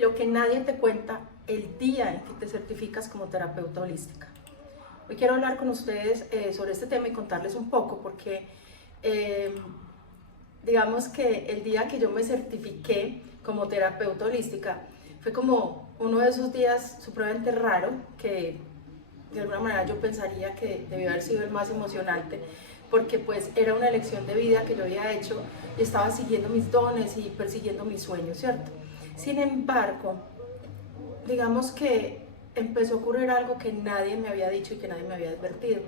Lo que nadie te cuenta el día en que te certificas como terapeuta holística. Hoy quiero hablar con ustedes sobre este tema y contarles un poco porque eh, digamos que el día que yo me certifiqué como terapeuta holística fue como uno de esos días supremamente raro que de alguna manera yo pensaría que debió haber sido el más emocionante, porque pues era una elección de vida que yo había hecho y estaba siguiendo mis dones y persiguiendo mis sueños, ¿cierto? Sin embargo, digamos que empezó a ocurrir algo que nadie me había dicho y que nadie me había advertido,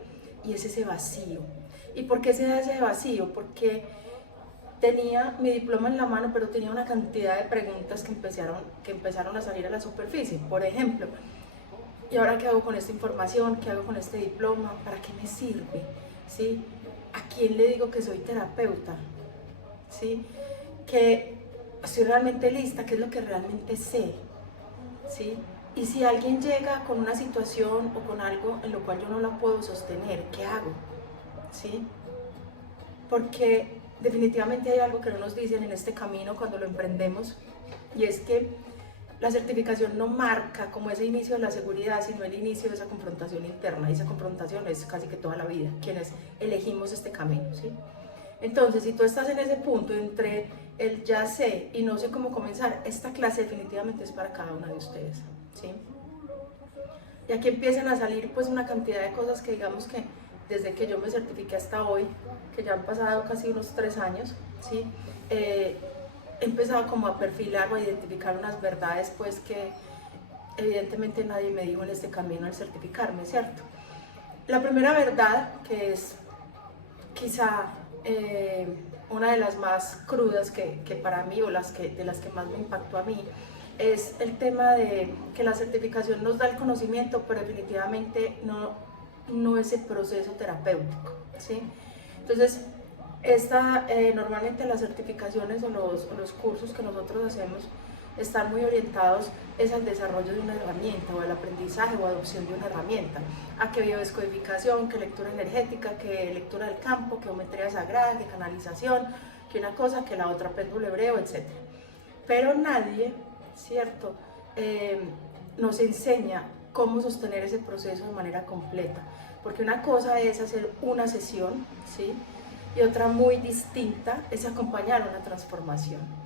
y es ese vacío. ¿Y por qué se da ese vacío? Porque tenía mi diploma en la mano, pero tenía una cantidad de preguntas que empezaron a salir a la superficie. Por ejemplo, ¿y ahora qué hago con esta información? ¿Qué hago con este diploma? ¿Para qué me sirve? ¿Sí? ¿A quién le digo que soy terapeuta? ¿Sí? Que estoy realmente lista, qué es lo que realmente sé. ¿Sí? Y si alguien llega con una situación o con algo en lo cual yo no la puedo sostener, ¿qué hago? ¿Sí? Porque definitivamente hay algo que no nos dicen en este camino cuando lo emprendemos, y es que la certificación no marca como ese inicio de la seguridad, sino el inicio de esa confrontación interna, y esa confrontación es casi que toda la vida, quienes elegimos este camino, ¿sí? Entonces, si tú estás en ese punto entre el ya sé y no sé cómo comenzar, esta clase definitivamente es para cada una de ustedes, ¿sí? Y aquí empiezan a salir pues una cantidad de cosas que digamos que desde que yo me certifiqué hasta hoy, que ya han pasado casi unos 3 años, ¿sí? He empezado como a perfilar o a identificar unas verdades pues que evidentemente nadie me dijo en este camino al certificarme, ¿cierto? La primera verdad, que es quizá una de las más crudas que para mí, o de las que más me impactó a mí, es el tema de que la certificación nos da el conocimiento, pero definitivamente no es el proceso terapéutico, ¿sí? Entonces, normalmente las certificaciones o los cursos que nosotros hacemos están muy orientados es al desarrollo de una herramienta, o al aprendizaje o adopción de una herramienta, a que biodescodificación, que lectura energética, que lectura del campo, que geometría sagrada, que canalización, que una cosa, que la otra, péndulo hebreo, etc. Pero nadie, ¿cierto?, nos enseña cómo sostener ese proceso de manera completa, porque una cosa es hacer una sesión, ¿sí?, y otra muy distinta es acompañar una transformación.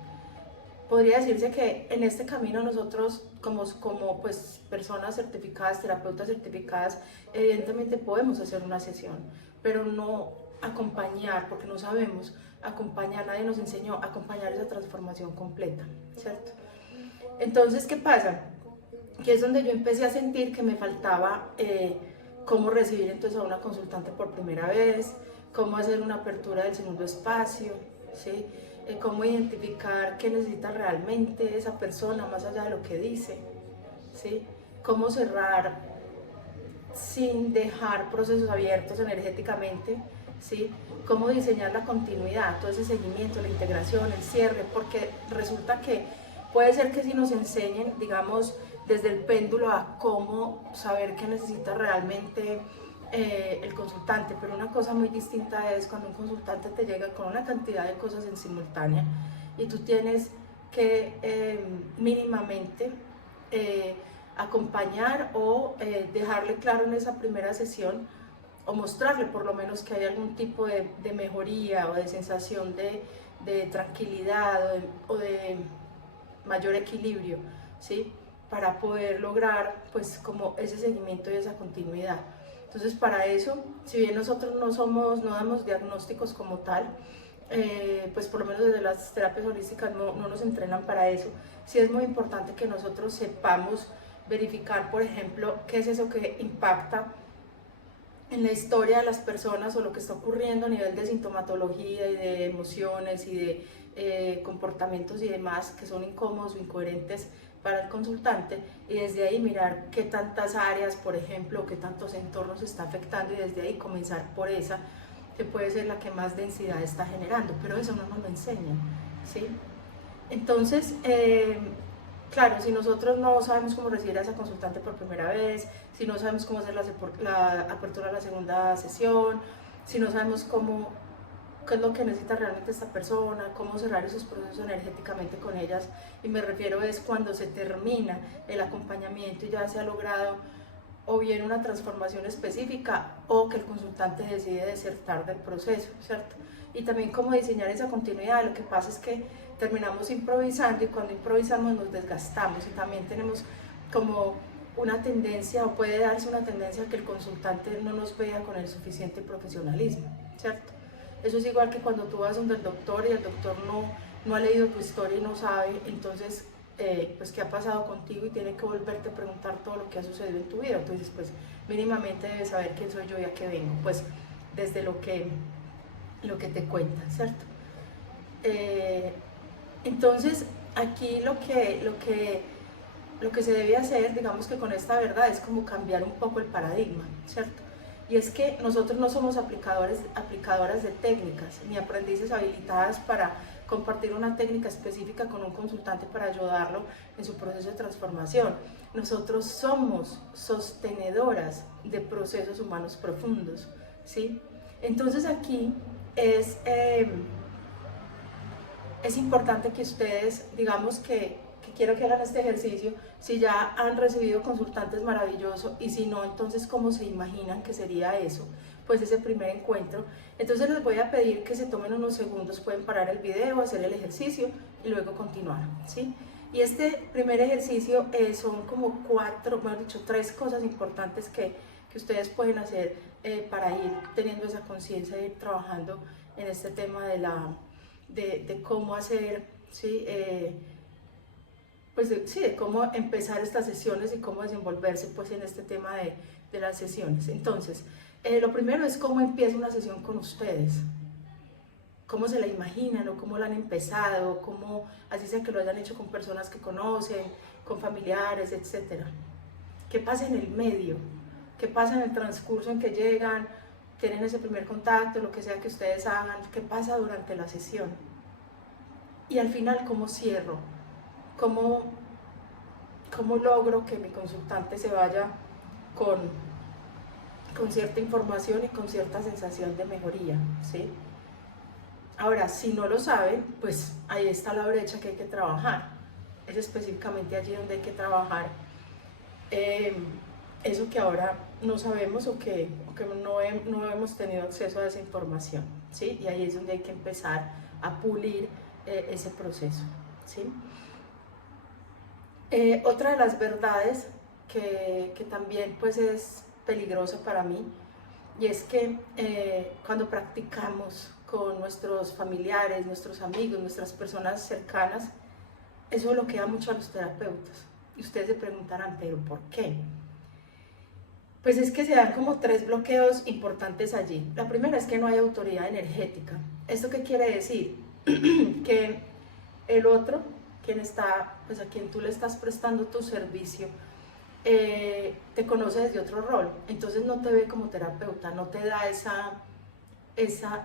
Podría decirse que en este camino nosotros como pues personas certificadas, terapeutas certificadas, evidentemente podemos hacer una sesión, pero no acompañar, porque no sabemos acompañar, nadie nos enseñó a acompañar esa transformación completa, ¿cierto? Entonces, ¿qué pasa? Que es donde yo empecé a sentir que me faltaba cómo recibir entonces a una consultante por primera vez, cómo hacer una apertura del segundo espacio, ¿sí? Cómo identificar qué necesita realmente esa persona más allá de lo que dice, ¿sí? Cómo cerrar sin dejar procesos abiertos energéticamente, ¿sí? Cómo diseñar la continuidad, todo ese seguimiento, la integración, el cierre, porque resulta que puede ser que si nos enseñen, digamos, desde el péndulo a cómo saber qué necesita realmente el consultante, pero una cosa muy distinta es cuando un consultante te llega con una cantidad de cosas en simultánea y tú tienes que mínimamente acompañar o dejarle claro en esa primera sesión, o mostrarle por lo menos que hay algún tipo de mejoría o de sensación de tranquilidad o de mayor equilibrio, ¿sí?, para poder lograr pues como ese seguimiento y esa continuidad. Entonces, para eso, si bien nosotros no damos diagnósticos como tal, pues por lo menos desde las terapias holísticas no nos entrenan para eso, sí es muy importante que nosotros sepamos verificar, por ejemplo, qué es eso que impacta en la historia de las personas o lo que está ocurriendo a nivel de sintomatología y de emociones y de comportamientos y demás que son incómodos o incoherentes para el consultante, y desde ahí mirar qué tantas áreas, por ejemplo, qué tantos entornos está afectando, y desde ahí comenzar por esa que puede ser la que más densidad está generando, pero eso no nos lo enseñan, ¿sí? Entonces, claro, si nosotros no sabemos cómo recibir a esa consultante por primera vez, si no sabemos cómo hacer la apertura de la segunda sesión, si no sabemos cómo qué es lo que necesita realmente esta persona, cómo cerrar esos procesos energéticamente con ellas, y me refiero es cuando se termina el acompañamiento y ya se ha logrado o bien una transformación específica o que el consultante decide desertar del proceso, ¿cierto? Y también cómo diseñar esa continuidad. Lo que pasa es que terminamos improvisando y cuando improvisamos nos desgastamos y también tenemos como una tendencia o puede darse una tendencia a que el consultante no nos vea con el suficiente profesionalismo, ¿cierto? Eso es igual que cuando tú vas donde el doctor y el doctor no ha leído tu historia y no sabe, entonces pues qué ha pasado contigo y tiene que volverte a preguntar todo lo que ha sucedido en tu vida. Entonces pues mínimamente debes saber quién soy yo y a qué vengo, pues desde lo que te cuenta, ¿cierto? Entonces aquí lo que se debe hacer, digamos que con esta verdad, es como cambiar un poco el paradigma, ¿cierto? Y es que nosotros no somos aplicadoras de técnicas, ni aprendices habilitadas para compartir una técnica específica con un consultante para ayudarlo en su proceso de transformación. Nosotros somos sostenedoras de procesos humanos profundos, ¿sí? Entonces aquí es importante que ustedes, digamos que quiero que hagan este ejercicio, si ya han recibido consultantes maravillosos y si no, entonces cómo se imaginan que sería eso, pues ese primer encuentro. Entonces les voy a pedir que se tomen unos segundos, pueden parar el video, hacer el ejercicio y luego continuar, ¿sí? Y este primer ejercicio son como tres cosas importantes que ustedes pueden hacer para ir teniendo esa conciencia y ir trabajando en este tema de cómo hacer, ¿sí? De cómo empezar estas sesiones y cómo desenvolverse pues en este tema de las sesiones. Entonces, lo primero es cómo empieza una sesión con ustedes, cómo se la imaginan o cómo la han empezado, cómo, así sea que lo hayan hecho con personas que conocen, con familiares, etc. ¿Qué pasa en el medio? ¿Qué pasa en el transcurso en que llegan, tienen ese primer contacto, lo que sea que ustedes hagan? ¿Qué pasa durante la sesión? Y al final, ¿cómo cierro? ¿Cómo logro que mi consultante se vaya con cierta información y con cierta sensación de mejoría, ¿sí? Ahora, si no lo saben, pues ahí está la brecha que hay que trabajar. Es específicamente allí donde hay que trabajar eso que ahora no sabemos o que no hemos tenido acceso a esa información, ¿sí? Y ahí es donde hay que empezar a pulir ese proceso, ¿sí? Otra de las verdades que también pues es peligrosa para mí, y es que cuando practicamos con nuestros familiares, nuestros amigos, nuestras personas cercanas, eso bloquea mucho a los terapeutas. Y ustedes se preguntarán, ¿pero por qué? Pues es que se dan como tres bloqueos importantes allí. La primera es que no hay autoridad energética. ¿Esto qué quiere decir? Que el otro, quien está, pues a quien tú le estás prestando tu servicio, te conoce desde otro rol, entonces no te ve como terapeuta, no te da esa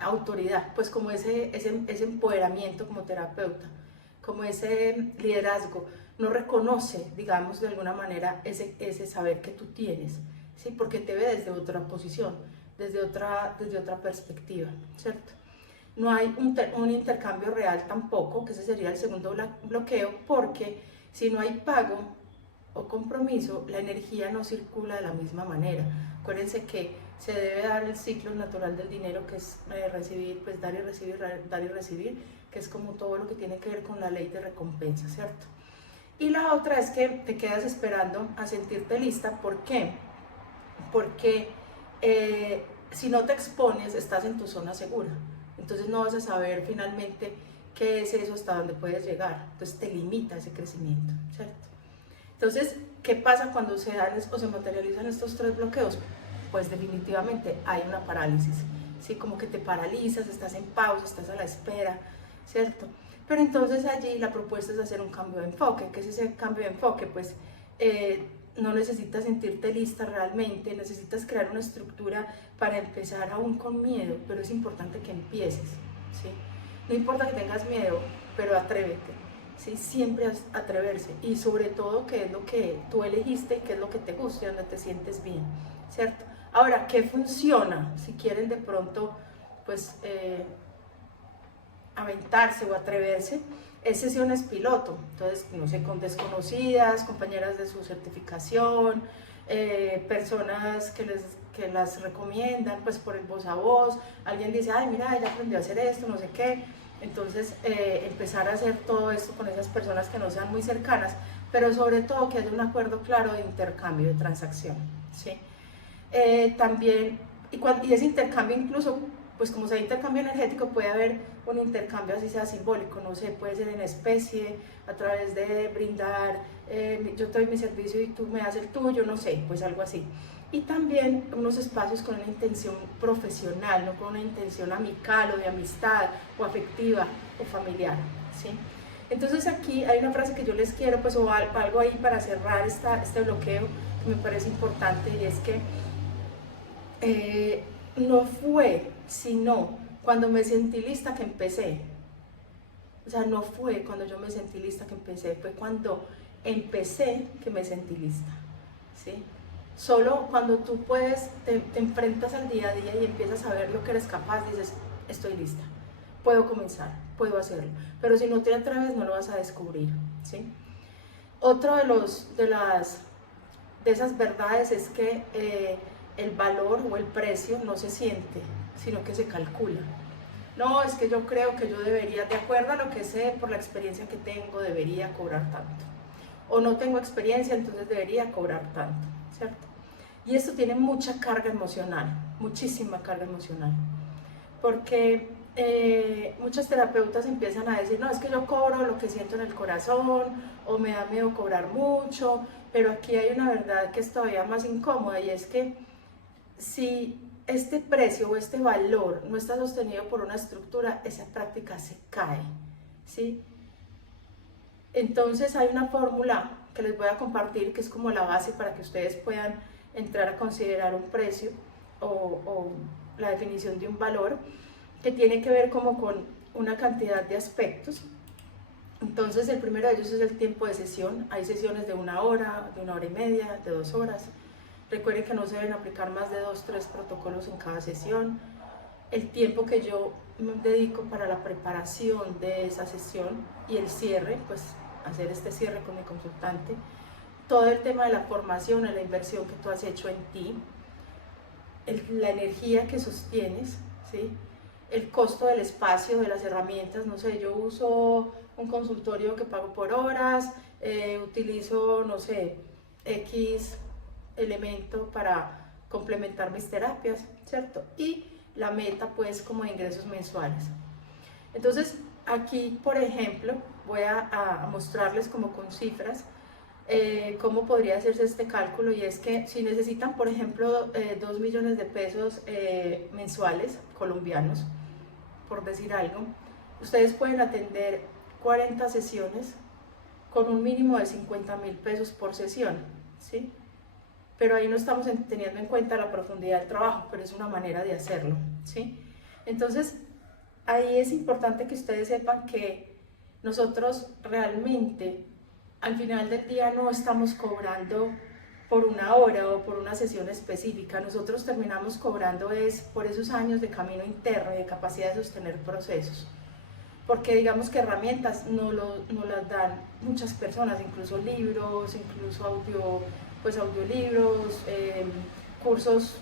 autoridad, pues como ese empoderamiento como terapeuta, como ese liderazgo, no reconoce, digamos, de alguna manera ese saber que tú tienes, ¿sí? Porque te ve desde otra posición, desde otra perspectiva, ¿cierto? No hay un intercambio real tampoco, que ese sería el segundo bloqueo, porque si no hay pago o compromiso, la energía no circula de la misma manera. Acuérdense que se debe dar el ciclo natural del dinero, que es recibir, pues dar y recibir, que es como todo lo que tiene que ver con la ley de recompensa, ¿cierto? Y la otra es que te quedas esperando a sentirte lista. ¿Por qué? Porque si no te expones, estás en tu zona segura. Entonces no vas a saber finalmente qué es eso, hasta dónde puedes llegar. Entonces te limita ese crecimiento, ¿cierto? Entonces, ¿qué pasa cuando se dan o se materializan estos tres bloqueos? Pues definitivamente hay una parálisis, ¿sí? Como que te paralizas, estás en pausa, estás a la espera, ¿cierto? Pero entonces allí la propuesta es hacer un cambio de enfoque. ¿Qué es ese cambio de enfoque? Pues no necesitas sentirte lista realmente, necesitas crear una estructura para empezar aún con miedo, pero es importante que empieces, ¿sí? No importa que tengas miedo, pero atrévete, ¿sí? Siempre atreverse, y sobre todo qué es lo que tú elegiste, qué es lo que te gusta y donde te sientes bien, ¿cierto? Ahora, ¿qué funciona? Si quieren de pronto, pues aventarse o atreverse es sesiones piloto. Entonces, no sé, con desconocidas, compañeras de su certificación, personas que las recomiendan pues por el voz a voz. Alguien dice, ay, mira, ella aprendió a hacer esto, no sé qué. Entonces, empezar a hacer todo esto con esas personas que no sean muy cercanas, pero sobre todo que haya un acuerdo claro de intercambio, de transacción, ¿sí? También, y ese intercambio incluso, pues como sea intercambio energético, puede haber un intercambio así sea simbólico, no sé, puede ser en especie, a través de brindar, yo te doy mi servicio y tú me das el tuyo, no sé, pues algo así. Y también unos espacios con una intención profesional, no con una intención amical o de amistad o afectiva o familiar, ¿sí? Entonces aquí hay una frase que yo les quiero, pues, o algo ahí para cerrar este bloqueo que me parece importante, y es que no fue sino cuando me sentí lista que empecé. O sea, no fue cuando yo me sentí lista que empecé, fue cuando empecé que me sentí lista, ¿sí? Solo cuando tú te enfrentas al día a día y empiezas a ver lo que eres capaz, dices, estoy lista, puedo comenzar, puedo hacerlo. Pero si no te atreves, no lo vas a descubrir, ¿sí? Otro de esas verdades es que el valor o el precio no se siente, sino que se calcula. No, es que yo creo que yo debería, de acuerdo a lo que sé, por la experiencia que tengo, debería cobrar tanto. O no tengo experiencia, entonces debería cobrar tanto, ¿cierto? Y esto tiene mucha carga emocional, muchísima carga emocional. Porque muchos terapeutas empiezan a decir, no, es que yo cobro lo que siento en el corazón, o me da miedo cobrar mucho, pero aquí hay una verdad que es todavía más incómoda, y es que si este precio o este valor no está sostenido por una estructura, esa práctica se cae, ¿sí? Entonces hay una fórmula que les voy a compartir que es como la base para que ustedes puedan entrar a considerar un precio o la definición de un valor, que tiene que ver como con una cantidad de aspectos. Entonces el primero de ellos es el tiempo de sesión. Hay sesiones de 1 hora, de 1 hora y media, de 2 horas. Recuerden que no se deben aplicar más de 2 o 3 protocolos en cada sesión. El tiempo que yo me dedico para la preparación de esa sesión y el cierre, pues hacer este cierre con mi consultante. Todo el tema de la formación, la inversión que tú has hecho en ti, la energía que sostienes, ¿sí? El costo del espacio, de las herramientas, no sé, yo uso un consultorio que pago por horas, utilizo, no sé, X elemento para complementar mis terapias, ¿cierto? Y la meta, pues, como de ingresos mensuales. Entonces, aquí, por ejemplo, voy a mostrarles como con cifras cómo podría hacerse este cálculo, y es que si necesitan, por ejemplo, 2 millones de pesos mensuales colombianos, por decir algo, ustedes pueden atender 40 sesiones con un mínimo de 50.000 pesos por sesión, ¿sí? Pero ahí no estamos teniendo en cuenta la profundidad del trabajo, pero es una manera de hacerlo, ¿sí? Entonces, ahí es importante que ustedes sepan que nosotros realmente al final del día no estamos cobrando por 1 hora o por una sesión específica. Nosotros terminamos cobrando es por esos años de camino interno y de capacidad de sostener procesos, porque digamos que herramientas no las dan muchas personas, incluso libros, incluso audiolibros, cursos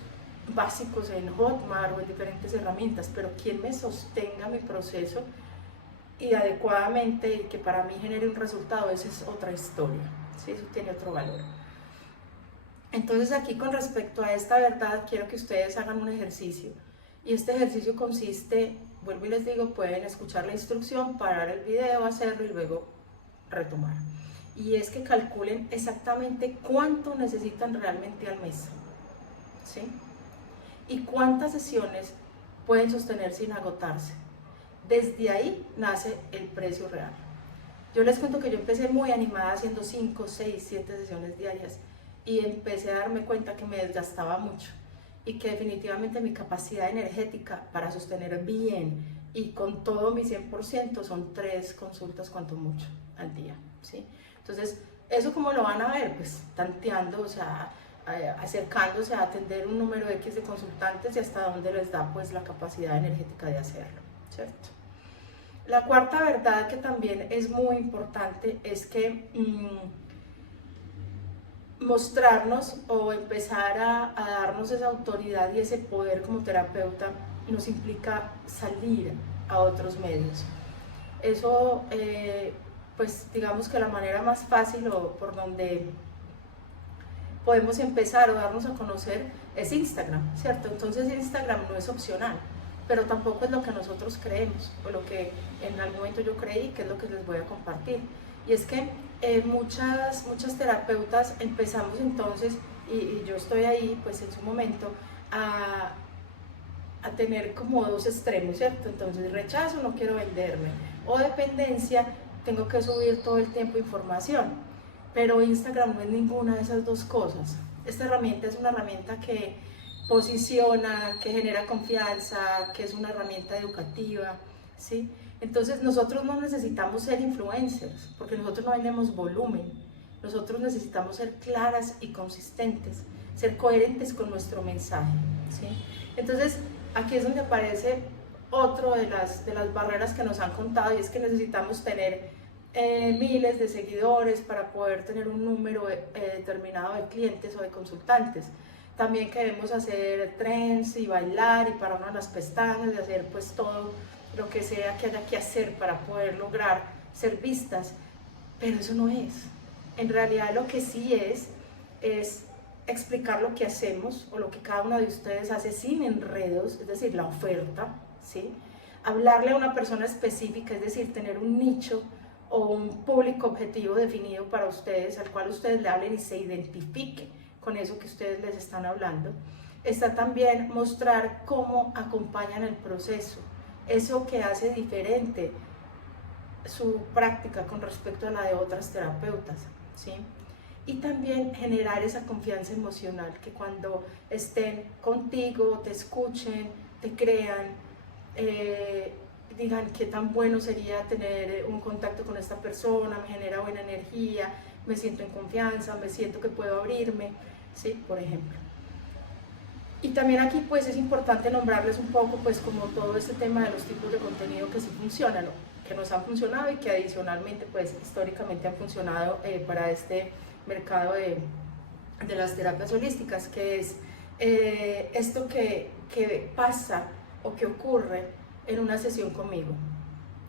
básicos en Hotmart o en diferentes herramientas, pero quien me sostenga mi proceso y adecuadamente, y que para mí genere un resultado, esa es otra historia, ¿sí? Eso tiene otro valor. Entonces aquí, con respecto a esta verdad, quiero que ustedes hagan un ejercicio, y este ejercicio consiste, vuelvo y les digo, pueden escuchar la instrucción, parar el video, hacerlo y luego retomar, y es que calculen exactamente cuánto necesitan realmente al mes, ¿sí? Y cuántas sesiones pueden sostener sin agotarse. Desde ahí nace el precio real. Yo les cuento que yo empecé muy animada haciendo 5, 6, 7 sesiones diarias, y empecé a darme cuenta que me desgastaba mucho y que definitivamente mi capacidad energética para sostener bien y con todo mi 100% son 3 consultas cuanto mucho al día, ¿sí? Entonces, ¿eso cómo lo van a ver? Pues tanteando, o sea, acercándose a atender un número X de consultantes y hasta dónde les da pues la capacidad energética de hacerlo, ¿cierto? La cuarta verdad, que también es muy importante, es que mostrarnos o empezar a darnos esa autoridad y ese poder como terapeuta nos implica salir a otros medios. Eso, pues digamos que la manera más fácil o por donde podemos empezar o darnos a conocer es Instagram, ¿cierto? Entonces Instagram no es opcional, pero tampoco es lo que nosotros creemos o lo que en algún momento yo creí, que es lo que les voy a compartir. Y es que muchas terapeutas empezamos entonces, y yo estoy ahí pues en su momento, a tener como dos extremos, ¿cierto? Entonces rechazo, no quiero venderme, o dependencia, tengo que subir todo el tiempo información. Pero Instagram no es ninguna de esas dos cosas. Esta herramienta es una herramienta que posiciona, que genera confianza, que es una herramienta educativa, ¿sí? Entonces nosotros no necesitamos ser influencers, porque nosotros no vendemos volumen. Nosotros necesitamos ser claras y consistentes, ser coherentes con nuestro mensaje, ¿sí? Entonces aquí es donde aparece otro de las barreras que nos han contado, y es que necesitamos tener miles de seguidores para poder tener un número determinado de clientes o de consultantes. También queremos hacer trends y bailar y pararnos las pestañas y hacer pues todo lo que sea que haya que hacer para poder lograr ser vistas, pero eso no es. En realidad lo que sí es explicar lo que hacemos o lo que cada uno de ustedes hace sin enredos, es decir, la oferta, ¿sí? Hablarle a una persona específica, es decir, tener un nicho o un público objetivo definido para ustedes, al cual ustedes le hablen y se identifiquen con eso que ustedes les están hablando. Está también mostrar cómo acompañan el proceso, eso que hace diferente su práctica con respecto a la de otras terapeutas, ¿sí? Y también generar esa confianza emocional, que cuando estén contigo, te escuchen, te crean, digan qué tan bueno sería tener un contacto con esta persona, me genera buena energía, me siento en confianza, me siento que puedo abrirme, ¿sí? Por ejemplo. Y también aquí pues es importante nombrarles un poco pues como todo este tema de los tipos de contenido que sí funcionan, ¿no? Que nos han funcionado y que adicionalmente pues históricamente han funcionado para este mercado de las terapias holísticas, que es esto que pasa o que ocurre en una sesión conmigo.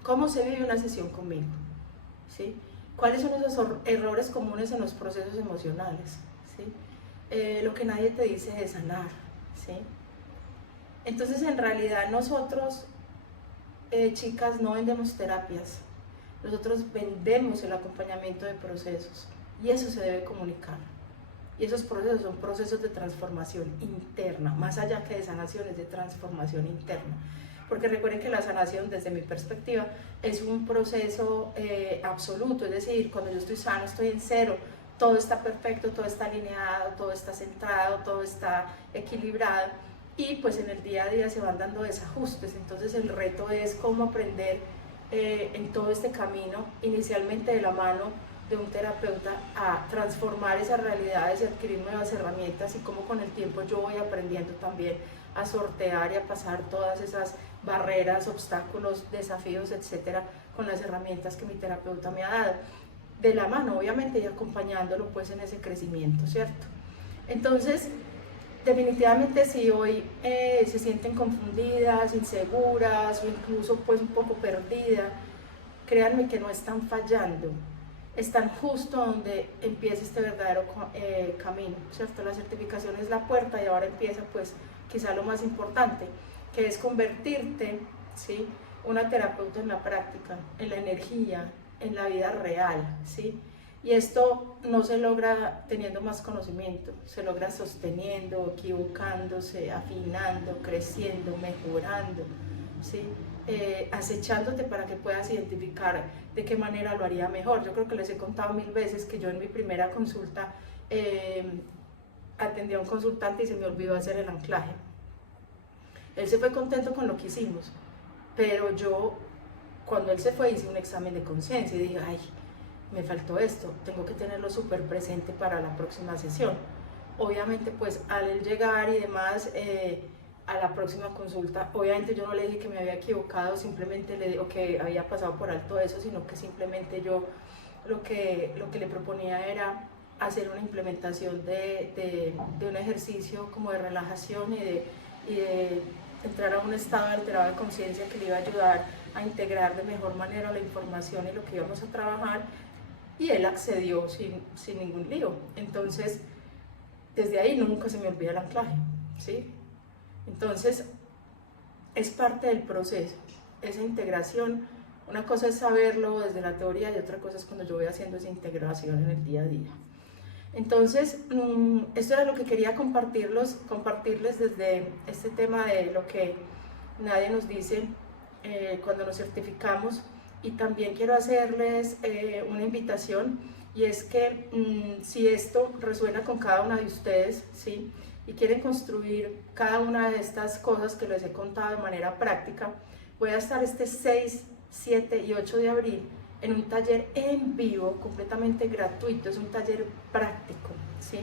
¿Cómo se vive una sesión conmigo? ¿Sí? ¿Cuáles son esos errores comunes en los procesos emocionales? ¿Sí? Lo que nadie te dice de sanar, ¿sí? Entonces en realidad nosotros, chicas, no vendemos terapias, nosotros vendemos el acompañamiento de procesos, y eso se debe comunicar. Y esos procesos son procesos de transformación interna, más allá que de sanación, es de transformación interna. Porque recuerden que la sanación, desde mi perspectiva, es un proceso absoluto, es decir, cuando yo estoy sano, estoy en cero, todo está perfecto, todo está alineado, todo está centrado, todo está equilibrado, y pues en el día a día se van dando desajustes. Entonces el reto es cómo aprender en todo este camino, inicialmente de la mano de un terapeuta, a transformar esas realidades y adquirir nuevas herramientas, y cómo con el tiempo yo voy aprendiendo también a sortear y a pasar todas esas barreras, obstáculos, desafíos, etcétera, con las herramientas que mi terapeuta me ha dado, de la mano obviamente, y acompañándolo pues en ese crecimiento, ¿cierto? Entonces definitivamente si hoy se sienten confundidas, inseguras o incluso pues un poco perdidas, créanme que no están fallando, están justo donde empieza este verdadero camino, ¿cierto? La certificación es la puerta, y ahora empieza pues quizá lo más importante, que es convertirte, ¿sí?, una terapeuta en la práctica, en la energía, en la vida real, ¿sí? Y esto no se logra teniendo más conocimiento, se logra sosteniendo, equivocándose, afinando, creciendo, mejorando, ¿sí? Acechándote para que puedas identificar de qué manera lo haría mejor. Yo creo que les he contado 1000 veces que yo en mi primera consulta atendí a un consultante y se me olvidó hacer el anclaje. Él se fue contento con lo que hicimos, pero yo, cuando él se fue, hice un examen de conciencia y dije, ay, me faltó esto, tengo que tenerlo súper presente para la próxima sesión. Obviamente pues al él llegar y demás, a la próxima consulta. Obviamente yo no le dije que me había equivocado, simplemente le digo que había pasado por alto eso, sino que simplemente yo lo que le proponía era hacer una implementación de un ejercicio como de relajación y de entrar a un estado alterado de conciencia que le iba a ayudar a integrar de mejor manera la información y lo que íbamos a trabajar, y él accedió sin ningún lío. Entonces, desde ahí nunca se me olvida el anclaje, ¿sí? Entonces, es parte del proceso, esa integración. Una cosa es saberlo desde la teoría y otra cosa es cuando yo voy haciendo esa integración en el día a día. Entonces, esto era lo que quería compartirles desde este tema de lo que nadie nos dice cuando nos certificamos. Y también quiero hacerles una invitación, y es que si esto resuena con cada una de ustedes, ¿sí?, y quieren construir cada una de estas cosas que les he contado de manera práctica, voy a estar este 6, 7 y 8 de abril en un taller en vivo, completamente gratuito. Es un taller práctico, ¿sí?,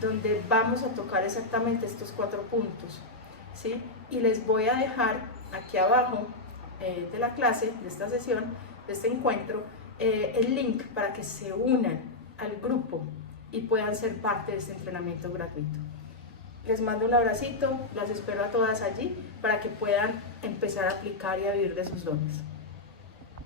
donde vamos a tocar exactamente estos 4 puntos, ¿sí? Y les voy a dejar aquí abajo de la clase, de esta sesión, de este encuentro, el link para que se unan al grupo y puedan ser parte de este entrenamiento gratuito. Les mando un abracito, las espero a todas allí para que puedan empezar a aplicar y a vivir de sus dones.